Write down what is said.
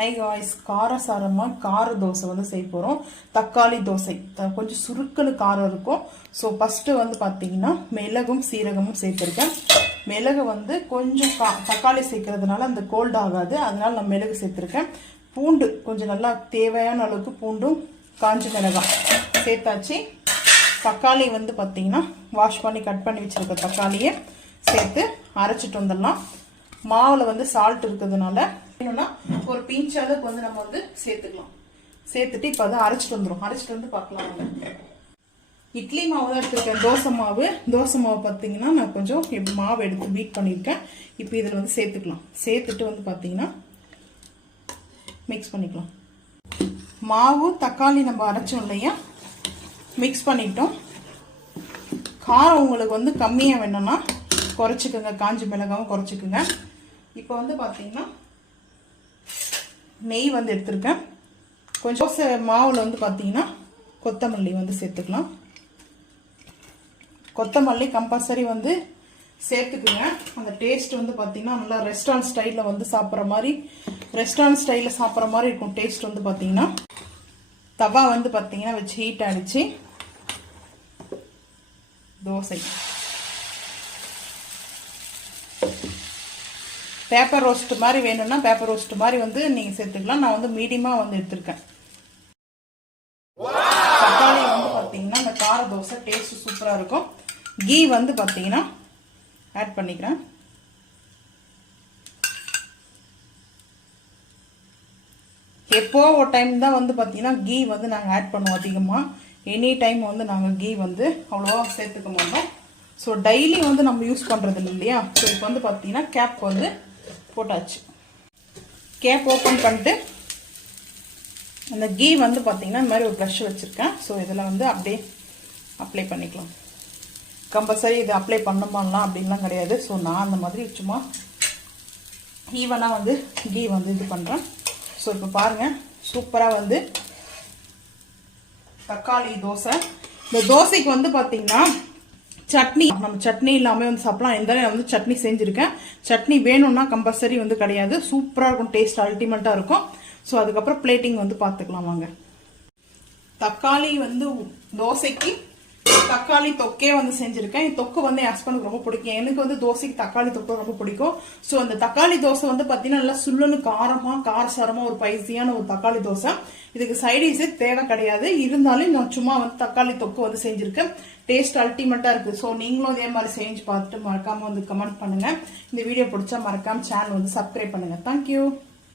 High guys, காரசாரமாக கார தோசை வந்து செய்ய போகிறோம். தக்காளி தோசை கொஞ்சம் சுருக்கனு காரம் இருக்கும். ஸோ ஃபஸ்ட்டு வந்து பார்த்தீங்கன்னா மிளகும் சீரகமும் சேர்த்துருக்கேன். மிளகு வந்து கொஞ்சம் தக்காளி சேர்க்கறதுனால அந்த கோல்ட் ஆகாது, அதனால நான் மிளகு சேர்த்துருக்கேன். பூண்டு கொஞ்சம் நல்லா தேவையான அளவுக்கு பூண்டும் காஞ்ச மிளகாய் சேர்த்தாச்சு. தக்காளி வந்து பார்த்தீங்கன்னா வாஷ் பண்ணி கட் பண்ணி வச்சுருக்க தக்காளியை சேர்த்து அரைச்சிட்டு வந்துடலாம். மாவில் வந்து சால்ட் இருக்கிறதுனால என்னன்னா ஒரு பிஞ்ச் அளவுக்கு வந்து நம்ம வந்து சேர்த்துக்கலாம். சேர்த்துட்டு இப்போ அதை அரைச்சிட்டு வந்துடும். அரைச்சிட்டு வந்து பார்க்கலாம். இட்லி மாவு தான் எடுத்துருக்கேன். தோசை மாவு பார்த்தீங்கன்னா நான் கொஞ்சம் மாவு எடுத்து பீட் பண்ணியிருக்கேன். இப்போ இதில் வந்து சேர்த்துக்கலாம். சேர்த்துட்டு வந்து பார்த்தீங்கன்னா மிக்ஸ் பண்ணிக்கலாம். மாவு தக்காளி நம்ம அரைச்சோம் இல்லையா, மிக்ஸ் பண்ணிட்டோம். காரம் உங்களுக்கு வந்து கம்மியாக வேணும்னா குறைச்சிக்கோங்க, காஞ்சி மிளகாவும் குறைச்சிக்கோங்க. இப்போ வந்து பார்த்தீங்கன்னா நெய் வந்து எடுத்துருக்கேன். கொஞ்சம் மாவில் வந்து பார்த்தீங்கன்னா கொத்தமல்லி வந்து சேர்த்துக்கலாம். கொத்தமல்லி கம்பல்சரி வந்து சேர்த்துக்குங்க. அந்த டேஸ்ட் வந்து பார்த்தீங்கன்னா நல்லா ரெஸ்டாரண்ட் ஸ்டைலில் வந்து சாப்பிட்ற மாதிரி இருக்கும். டேஸ்ட் வந்து பார்த்தீங்கன்னா தவா வந்து பார்த்தீங்கன்னா வச்சு ஹீட் ஆகிடுச்சு. தோசை பேப்பர் ரோஸ்ட் மாதிரி வேணும்னா பேப்பர் ரோஸ்ட் மாதிரி வந்து நீங்கள் சேர்த்துக்கலாம். நான் வந்து மீடியமாக வந்து எடுத்துருக்கேன். தக்காளி வந்து பார்த்தீங்கன்னா இந்த கார தோசை டேஸ்ட் சூப்பராக இருக்கும். கீ வந்து பார்த்தீங்கன்னா ஆட் பண்ணிக்கிறேன். எப்போ ஒரு டைம் தான் வந்து பார்த்தீங்கன்னா கீ வந்து நாங்கள் ஆட் பண்ணுவோம். அதிகமாக எனி டைம் வந்து நாங்கள் கீ வந்து அவ்வளோவா சேர்த்துக்க மாட்டோம். ஸோ டெய்லி வந்து நம்ம யூஸ் பண்ணுறது இல்லை இல்லையா. ஸோ இப்போ வந்து பார்த்தீங்கன்னா கேப் வந்து போட்டாச்சு. கேப் ஓப்பன் பண்ணிட்டு அந்த கீ வந்து பார்த்தீங்கன்னா இந்த மாதிரி ஒரு ப்ரஷ் வச்சுருக்கேன். ஸோ இதில் வந்து அப்படியே அப்ளை பண்ணிக்கலாம். கம்பல்சரி இதை அப்ளை பண்ணலாம் அப்படின்லாம் கிடையாது. ஸோ நான் அந்த மாதிரி சும்மா ஈவனாக வந்து கீ வந்து இது பண்ணுறேன். ஸோ இப்போ பாருங்கள், சூப்பராக வந்து தக்காளி தோசை. இந்த தோசைக்கு வந்து பார்த்தீங்கன்னா சட்னி, நம்ம சட்னி இல்லாமல் வந்து சாப்பிடலாம். இந்த வந்து சட்னி செஞ்சுருக்கேன். சட்னி வேணும்னா கம்பல்சரி வந்து கிடையாது. சூப்பராக இருக்கும், டேஸ்ட் அல்டிமேட்டாக இருக்கும். ஸோ அதுக்கப்புறம் பிளேட்டிங் வந்து பார்த்துக்கலாம் வாங்க. தக்காளி வந்து தோசைக்கு தக்காளி தொக்கே வந்து செஞ்சுருக்கேன். தொக்கு வந்து என் ஹஸ்பண்டுக்கு ரொம்ப பிடிக்கும். எனக்கு வந்து தோசைக்கு தக்காளி தொக்கு ரொம்ப பிடிக்கும். ஸோ அந்த தக்காளி தோசை வந்து பார்த்தீங்கன்னா நல்லா சுள்ளுன்னு காரசாரமாக ஒரு பைசியான ஒரு தக்காளி தோசை. இதுக்கு சைடிஸே தேவை கிடையாது. இருந்தாலும் நான் சும்மா வந்து தக்காளி தொக்கு வந்து செஞ்சுருக்கேன். டேஸ்ட் அல்டிமேட்டாக இருக்குது. ஸோ நீங்களும் இதே மாதிரி செஞ்சு பார்த்துட்டு மறக்காமல் வந்து கமெண்ட் பண்ணுங்கள். இந்த வீடியோ பிடிச்சா மறக்காமல் சேனல் வந்து சப்ஸ்கிரைப் பண்ணுங்கள். தேங்க்யூ.